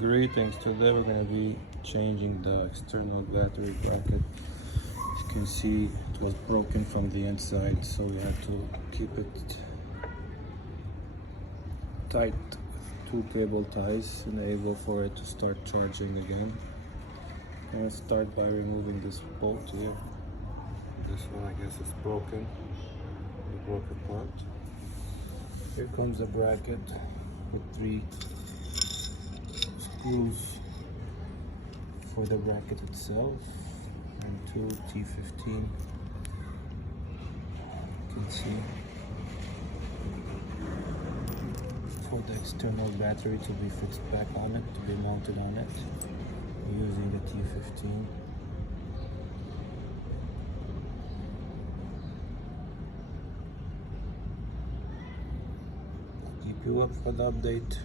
Greetings, today we're going to be changing the external battery bracket. As you can see, it was broken from the inside, so we had to keep it tight with 2 cable ties, enable for it to start charging again. I'm going to start by removing this bolt here. This one I guess is broken, the broken part. Here comes the bracket with 3 screws for the bracket itself and 2 T15. You can see for the external battery to be fixed back on it, to be mounted on it using the T15. Keep you up for the update.